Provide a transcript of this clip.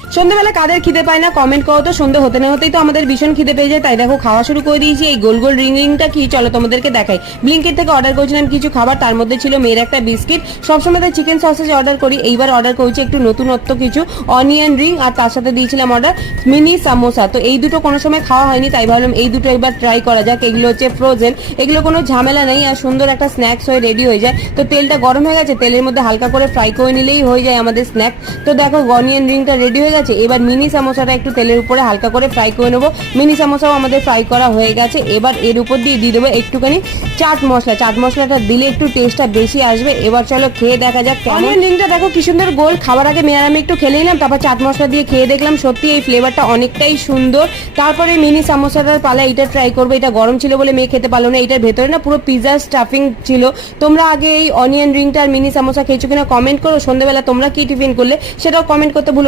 সন্ধ্যাবেলা কাদের খিদে পায় না কমেন্ট করো তো। সন্ধ্যে হতে না হতেই তো আমাদের ভীষণ খিদে পেয়ে যায়, তাই দেখো খাওয়া শুরু করে দিয়েছি। এই গোল গোল রিংটা কি, চলো তোমাদেরকে দেখাই। ব্লিঙ্কিট থেকে অর্ডার করেছিলাম কিছু খাবার, তার মধ্যে ছিল মেয়ের একটা বিস্কিট। সবসময় তাই চিকেন সসেজ অর্ডার করি, এইবার অর্ডার করেছি একটু নতুনত্ব কিছু, অনিয়ন রিং, আর তার সাথে দিয়েছিলাম অর্ডার মিনি সামোসা। তো এই দুটো কোনো সময় খাওয়া হয়নি, তাই ভাবলাম এই দুটো এবার ট্রাই করা যাক। এগুলো হচ্ছে ফ্রোজেন, এগুলো কোনো ঝামেলা নেই আর সুন্দর একটা স্ন্যাক্স হয়ে রেডি হয়ে যায়। তো তেলটা গরম হয়ে গেছে, তেলের মধ্যে হালকা করে ফ্রাই করে নিলেই হয়ে যায় আমাদের স্ন্যাক। তো দেখো অনিয়ন রিংটা রেডি হয়ে গেছে, এবার মিনি সামোসাটা একটু তেলের উপরে হালকা করে ফ্রাই করে নেবো। মিনি সামোসাও আমাদের ফ্রাই করা হয়ে গেছে। এবার এর উপর দিয়ে দেবো একটুখানি চাট মশলা, চাট মশলাটা দিলে একটু টেস্টটা বেশি আসবে। এবার চলো খেয়ে দেখা যাক। অনিয়ন রিংটা দেখো কি সুন্দর গোল, খাবার আগে মেয়ে আর আমি একটু খেলে নিলাম, তারপর চাট মশলা দিয়ে খেয়ে দেখলাম সত্যি এই ফ্লেভারটা অনেকটাই সুন্দর। তারপরে মিনি সামোসাটার পালা, এটা ট্রাই করবো। এটা গরম ছিল বলে মেয়ে খেতে পারলো না, এটার ভেতরে না পুরো পিৎজা স্টাফিং ছিল। তোমরা আগে এই অনিয়ন রিংটা আর মিনি সামোসা খেয়েছো কিনা কমেন্ট করো। সন্ধ্যেবেলা তোমরা কি টিফিন করলে সেটাও কমেন্ট করতে ভুলো